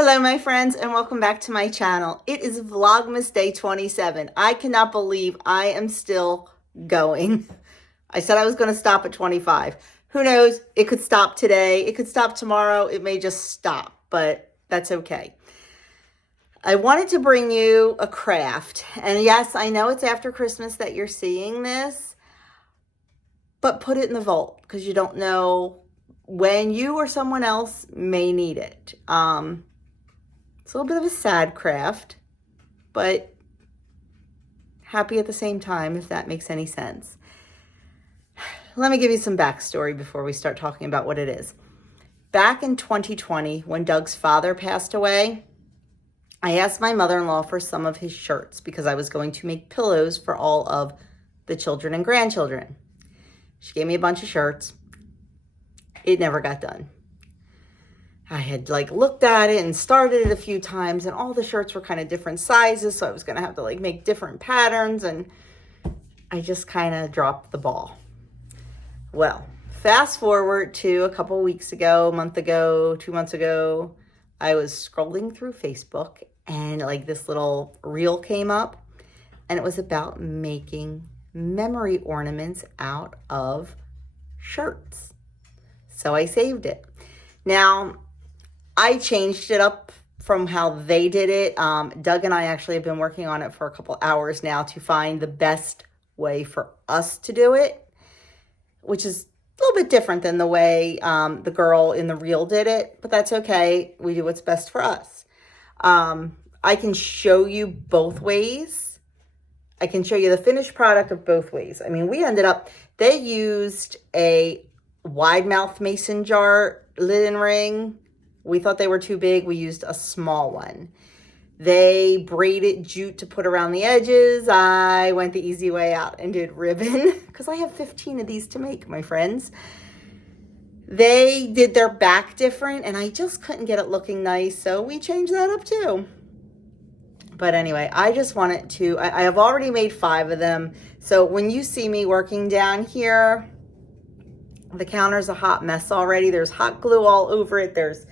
Hello my friends and welcome back to my channel. It is Vlogmas day 27. I cannot believe I am still going. I said I was going to stop at 25. Who knows? It could stop today. It could stop tomorrow. It may just stop, but that's okay. I wanted to bring you a craft. And yes, I know it's after Christmas that you're seeing this, but put it in the vault because you don't know when you or someone else may need it. It's a little bit of a sad craft, but happy at the same time, if that makes any sense. Let me give you some backstory before we start talking about what it is. Back in 2020, when Doug's father passed away, I asked my mother-in-law for some of his shirts because I was going to make pillows for all of the children and grandchildren. She gave me a bunch of shirts. It never got done. I had looked at it and started it a few times, and all the shirts were kind of different sizes, so I was going to have to make different patterns, and I just kind of dropped the ball. Well, fast forward to a couple weeks ago, a month ago, 2 months ago, I was scrolling through Facebook and this little reel came up, and it was about making memory ornaments out of shirts. So I saved it. Now, I changed it up from how they did it. Doug and I actually have been working on it for a couple hours now to find the best way for us to do it, which is a little bit different than the way the girl in the reel did it, but that's okay. We do what's best for us. I can show you both ways. I can show you the finished product of both ways. I mean, they used a wide mouth mason jar lid and ring. We thought they were too big. We used a small one. They braided jute to put around the edges. I went the easy way out and did ribbon because I have 15 of these to make, my friends. They did their back different and I just couldn't get it looking nice. So we changed that up too. But anyway, I just wanted to, I have already made 5 of them. So when you see me working down here, the counter's a hot mess already. There's hot glue all over it. There's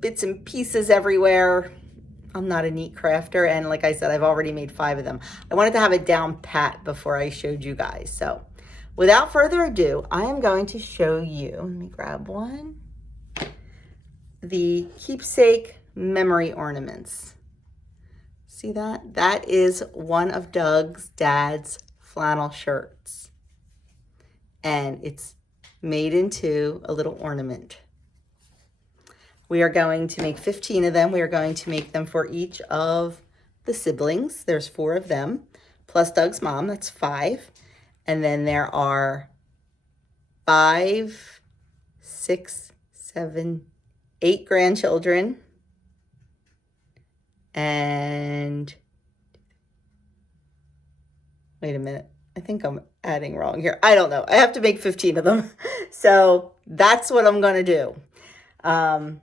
bits and pieces everywhere. I'm not a neat crafter. And like I said, I've already made 5 of them. I wanted to have it down pat before I showed you guys. So without further ado, I am going to show you, let me grab one, the Keepsake memory ornaments. See that? That is one of Doug's dad's flannel shirts. And it's made into a little ornament. We are going to make 15 of them. We are going to make them for each of the siblings. There's 4 of them, plus Doug's mom, that's 5. And then there are 5, 6, 7, 8 grandchildren. And wait a minute. I think I'm adding wrong here. I don't know. I have to make 15 of them. So that's what I'm going to do.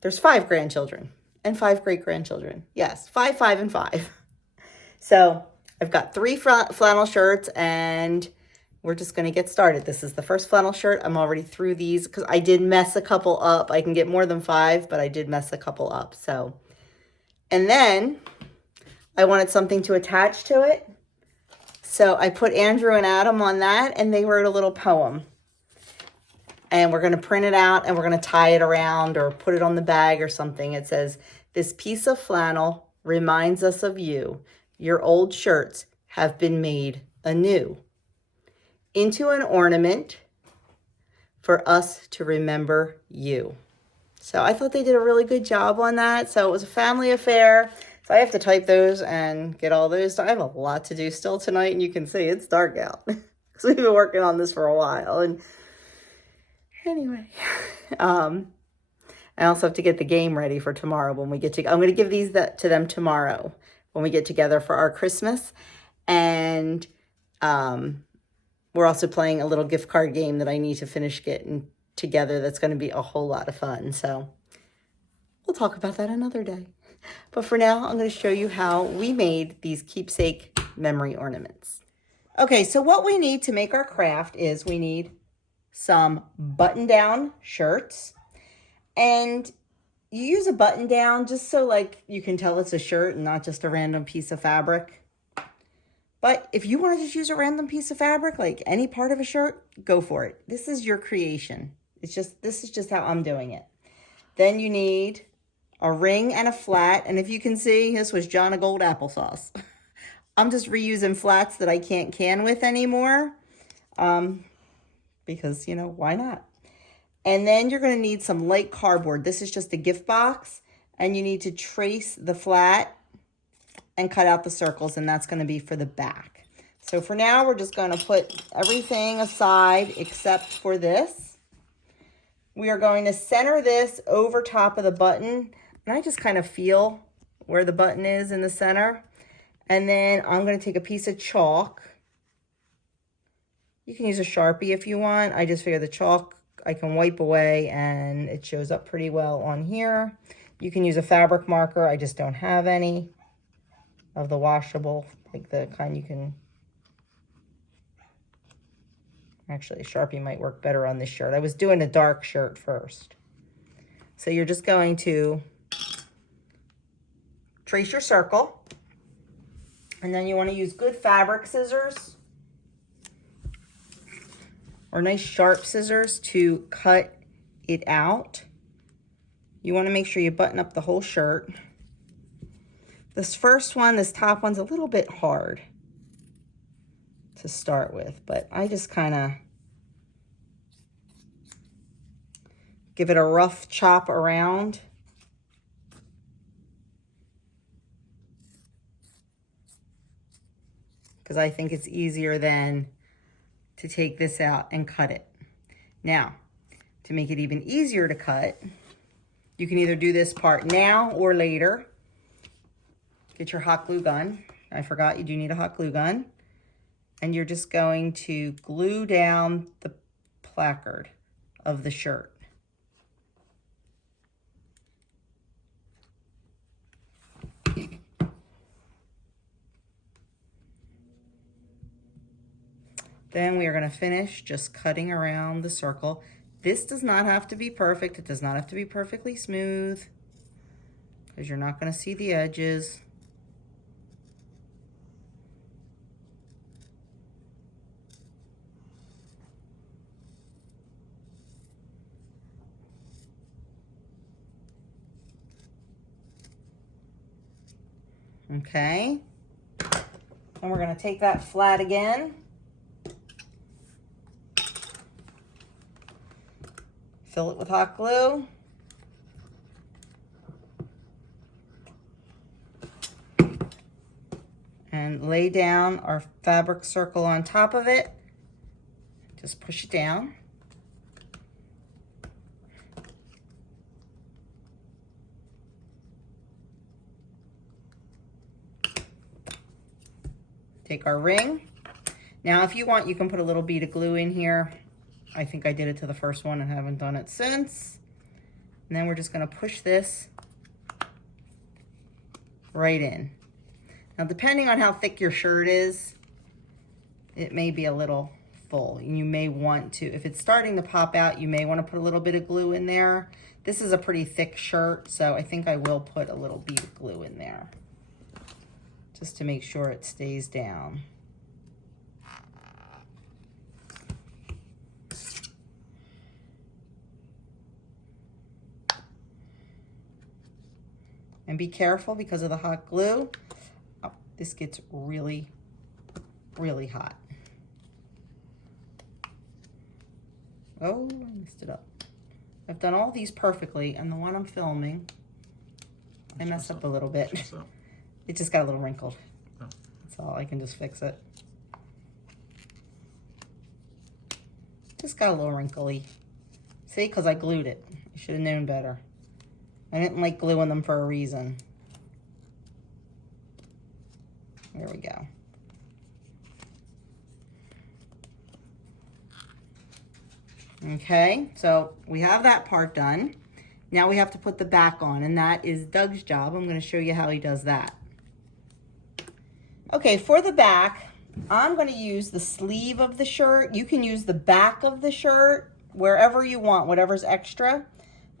There's 5 grandchildren and 5 great-grandchildren. Yes, 5, 5, and 5. So I've got 3 flannel shirts and we're just going to get started. This is the first flannel shirt. I'm already through these because I did mess a couple up. I can get more than 5, but I did mess a couple up. So, and then I wanted something to attach to it. So I put Andrew and Adam on that and they wrote a little poem. And we're going to print it out and we're going to tie it around or put it on the bag or something. It says, "This piece of flannel reminds us of you. Your old shirts have been made anew into an ornament for us to remember you." So I thought they did a really good job on that. So it was a family affair. So I have to type those and get all those. I have a lot to do still tonight, and you can see it's dark out because we've been working on this for a while. And anyway, I also have to get the game ready for tomorrow when we get to, I'm going to give these to them tomorrow when we get together for our Christmas. And we're also playing a little gift card game that I need to finish getting together. That's going to be a whole lot of fun. So we'll talk about that another day. But for now, I'm going to show you how we made these Keepsake memory ornaments. Okay, so what we need to make our craft is we need some button-down shirts. And you use a button down just so like you can tell it's a shirt and not just a random piece of fabric. But if you want to just use a random piece of fabric, like any part of a shirt, go for it. This is your creation. This is just how I'm doing it. Then you need a ring and a flat. And if you can see, this was John of Gold applesauce. I'm just reusing flats that I can't can with anymore. Because, you know, why not? And then you're going to need some light cardboard. This is just a gift box. And you need to trace the flat and cut out the circles. And that's going to be for the back. So for now, we're just going to put everything aside except for this. We are going to center this over top of the button. And I just kind of feel where the button is in the center. And then I'm going to take a piece of chalk. You can use a Sharpie if you want. I just figure the chalk I can wipe away and it shows up pretty well on here. You can use a fabric marker. I just don't have any of the washable, like the kind you can. Actually, a Sharpie might work better on this shirt. I was doing a dark shirt first. So you're just going to trace your circle. And then you want to use good fabric scissors or nice sharp scissors to cut it out. You want to make sure you button up the whole shirt. This first one, this top one's a little bit hard to start with, but I just kind of give it a rough chop around. Because I think it's easier than to take this out and cut it. Now, to make it even easier to cut, you can either do this part now or later. Get your hot glue gun. I forgot you do need a hot glue gun. And you're just going to glue down the placard of the shirt. Then we are going to finish just cutting around the circle. This does not have to be perfect. It does not have to be perfectly smooth because you're not going to see the edges. Okay. And we're going to take that flat again. Fill it with hot glue. And lay down our fabric circle on top of it. Just push it down. Take our ring. Now, if you want, you can put a little bead of glue in here. I think I did it to the first one and haven't done it since. And then we're just going to push this right in. Now, depending on how thick your shirt is, it may be a little full. And you may want to, if it's starting to pop out, you may want to put a little bit of glue in there. This is a pretty thick shirt, so I think I will put a little bead of glue in there just to make sure it stays down. And be careful because of the hot glue. Oh, this gets really, really hot. Oh, I messed it up. I've done all these perfectly, and the one I'm filming, I messed up a little bit. It just got a little wrinkled. That's all. I can just fix it. Just got a little wrinkly. See, because I glued it. I should have known better. I didn't like gluing them for a reason. There we go. Okay, so we have that part done. Now we have to put the back on, and that is Doug's job. I'm going to show you how he does that. Okay, for the back, I'm going to use the sleeve of the shirt. You can use the back of the shirt wherever you want, whatever's extra.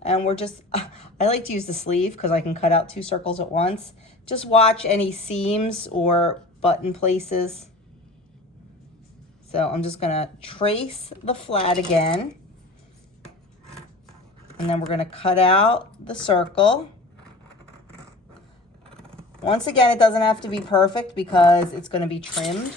And we're just, I like to use the sleeve because I can cut out 2 circles at once. Just watch any seams or button places. So I'm just gonna trace the flat again. And then we're gonna cut out the circle. Once again, it doesn't have to be perfect because it's gonna be trimmed.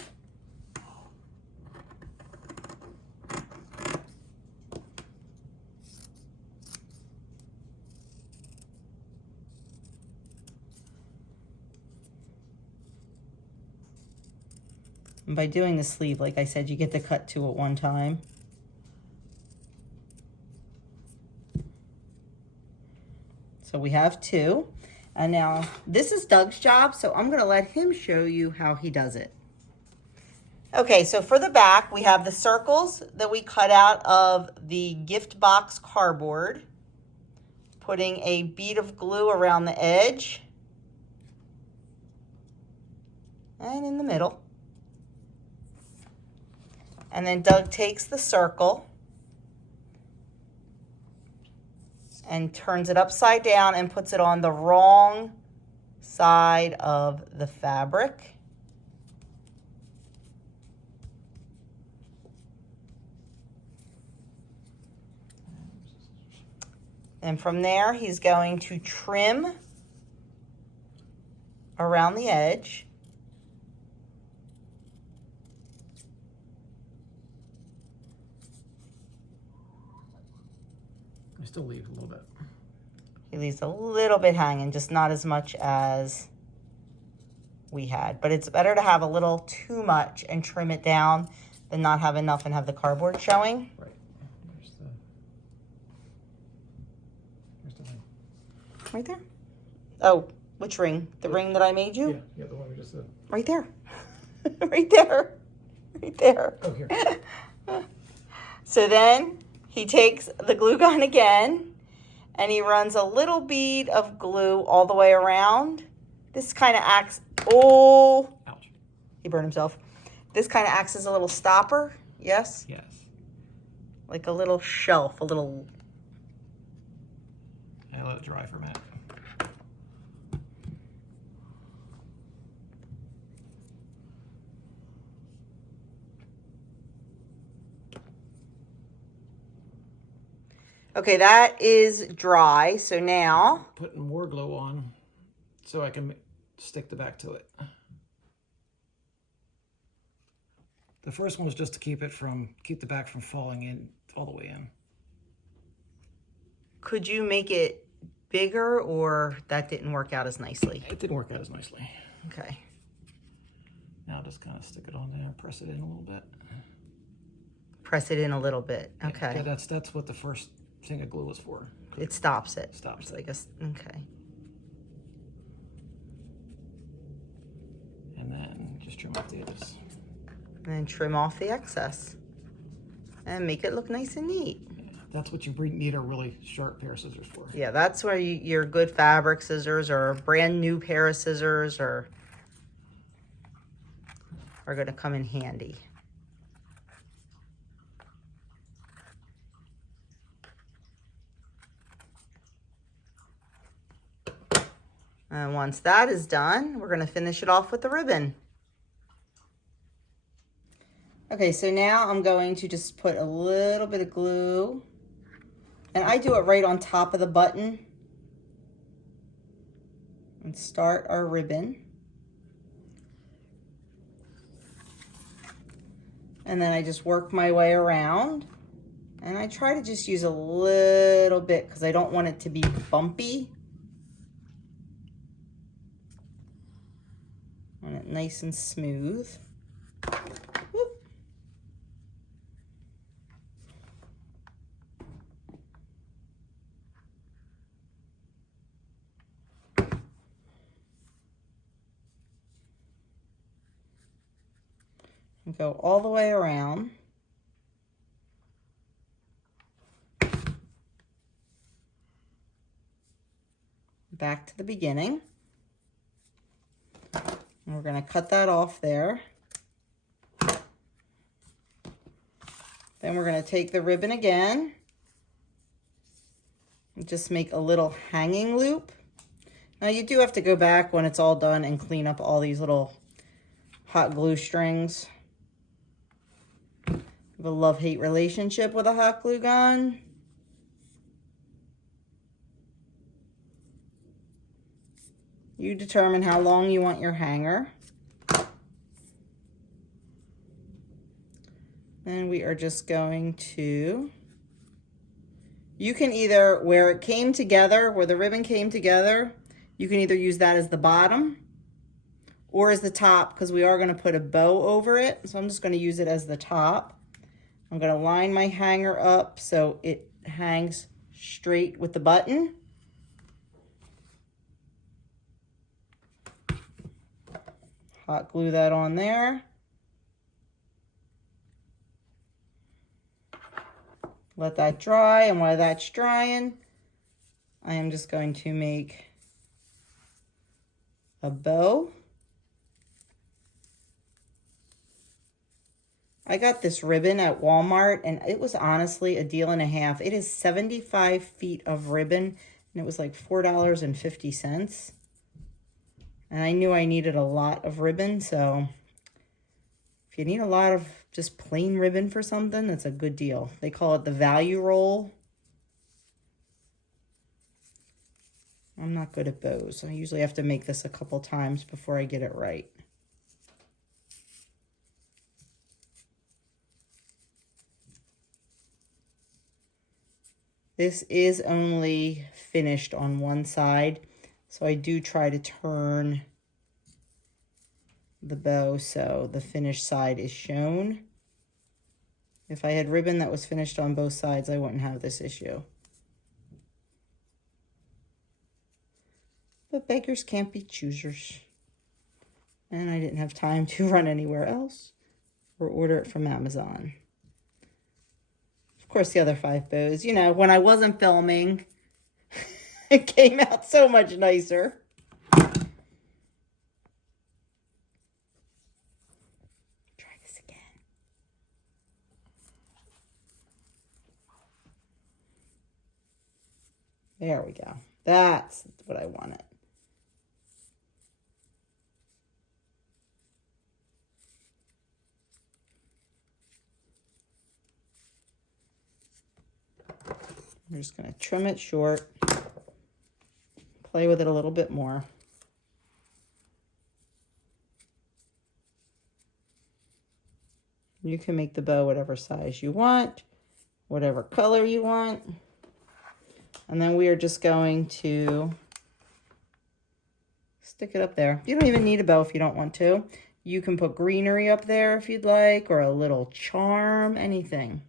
And by doing the sleeve, like I said, you get to cut 2 at one time. So we have 2. And now this is Doug's job, so I'm gonna let him show you how he does it. Okay, so for the back, we have the circles that we cut out of the gift box cardboard, putting a bead of glue around the edge and in the middle. And then Doug takes the circle and turns it upside down and puts it on the wrong side of the fabric. And from there, he's going to trim around the edge. I still leave a little bit. He leaves a little bit hanging, just not as much as we had. But it's better to have a little too much and trim it down than not have enough and have the cardboard showing. Right. Here's the thing. Right there. Oh, which ring? The ring that I made you? Yeah, the one we just did. Right there. Right there. Right there. Oh, here. So then he takes the glue gun again and he runs a little bead of glue all the way around. This kind of acts, oh, Ouch. He burned himself. This kind of acts as a little stopper, yes? Yes. Like a little shelf, a little. I let it dry for a minute. Okay, that is dry. So now, Putting more glue on so I can stick the back to it. The first one was just to keep the back from falling in all the way in. could you make it bigger or that didn't work out as nicely? It didn't work out as nicely. Okay. Now I'll just kind of stick it on there and press it in a little bit. Press it in a little bit. Okay. Yeah, that's what the first thing of glue was for. It stops it. Stops It's it. like okay. And then just trim off the edges. And then trim off the excess. And make it look nice and neat. Yeah, that's what you need a really sharp pair of scissors for. Yeah, that's where your good fabric scissors or a brand new pair of scissors are going to come in handy. And once that is done, we're going to finish it off with the ribbon. Okay, so now I'm going to just put a little bit of glue, and I do it right on top of the button, and start our ribbon. And then I just work my way around, and I try to just use a little bit because I don't want it to be bumpy. I want it nice and smooth. Whoop. And go all the way around. Back to the beginning. And we're going to cut that off there. Then we're going to take the ribbon again. just make a little hanging loop. Now you do have to go back when it's all done and clean up all these little hot glue strings. I have a love-hate relationship with a hot glue gun. You determine how long you want your hanger. And we are just going to, you can either, where it came together, where the ribbon came together, you can either use that as the bottom or as the top, because we are going to put a bow over it. So I'm just going to use it as the top. I'm going to line my hanger up so it hangs straight with the button. Hot glue that on there. Let that dry, and while that's drying, I am just going to make a bow. I got this ribbon at Walmart, and it was honestly a deal and a half. It is 75 feet of ribbon, and it was like $4.50. And I knew I needed a lot of ribbon, so if you need a lot of just plain ribbon for something, it's a good deal. They call it the value roll. I'm not good at bows. I usually have to make this a couple times before I get it right. This is only finished on one side, so I do try to turn the bow so the finished side is shown. If I had ribbon that was finished on both sides, I wouldn't have this issue. But beggars can't be choosers. And I didn't have time to run anywhere else or order it from Amazon. Of course, the other 5 bows, you know, when I wasn't filming, it came out so much nicer. Try this again. There we go. That's what I wanted. I'm just going to trim it short, play with it a little bit more. You can make the bow whatever size you want, whatever color you want. And then we are just going to stick it up there. You don't even need a bow if you don't want to. You can put greenery up there if you'd like, or a little charm, anything.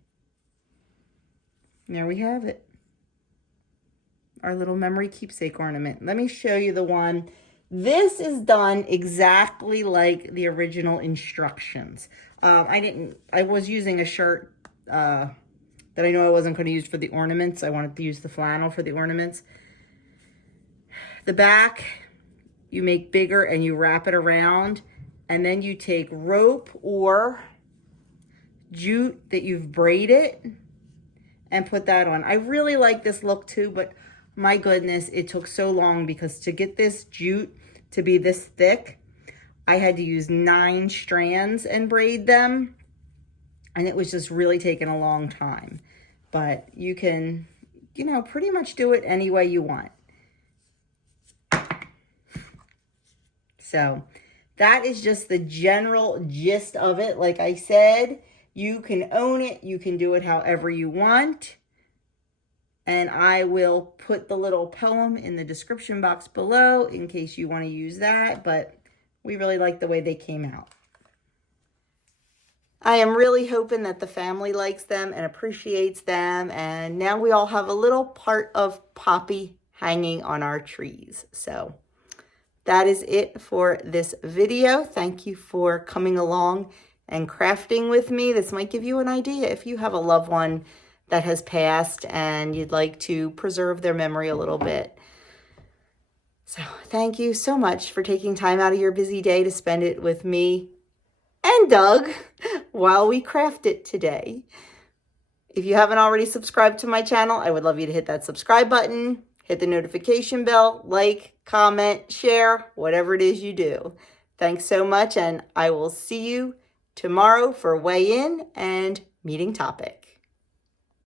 There we have it. Our little memory keepsake ornament. Let me show you the one. This is done exactly like the original instructions. I was using a shirt that I know I wasn't going to use for the ornaments. I wanted to use the flannel for the ornaments. The back, you make bigger and you wrap it around, and then you take rope or jute that you've braided and put that on. I really like this look too, but my goodness, it took so long because to get this jute to be this thick, I had to use 9 strands and braid them. And it was just really taking a long time. But you can, you know, pretty much do it any way you want. So that is just the general gist of it. Like I said, you can own it. You can do it however you want. And I will put the little poem in the description box below in case you want to use that. But we really like the way they came out. I am really hoping that the family likes them and appreciates them. And now we all have a little part of Poppie hanging on our trees. So that is it for this video. Thank you for coming along and crafting with me. This might give you an idea if you have a loved one that has passed and you'd like to preserve their memory a little bit. So thank you so much for taking time out of your busy day to spend it with me and Doug while we craft it today. If you haven't already subscribed to my channel, I would love you to hit that subscribe button, hit the notification bell, like, comment, share, whatever it is you do. Thanks so much, and I will see you tomorrow for weigh in and meeting topic.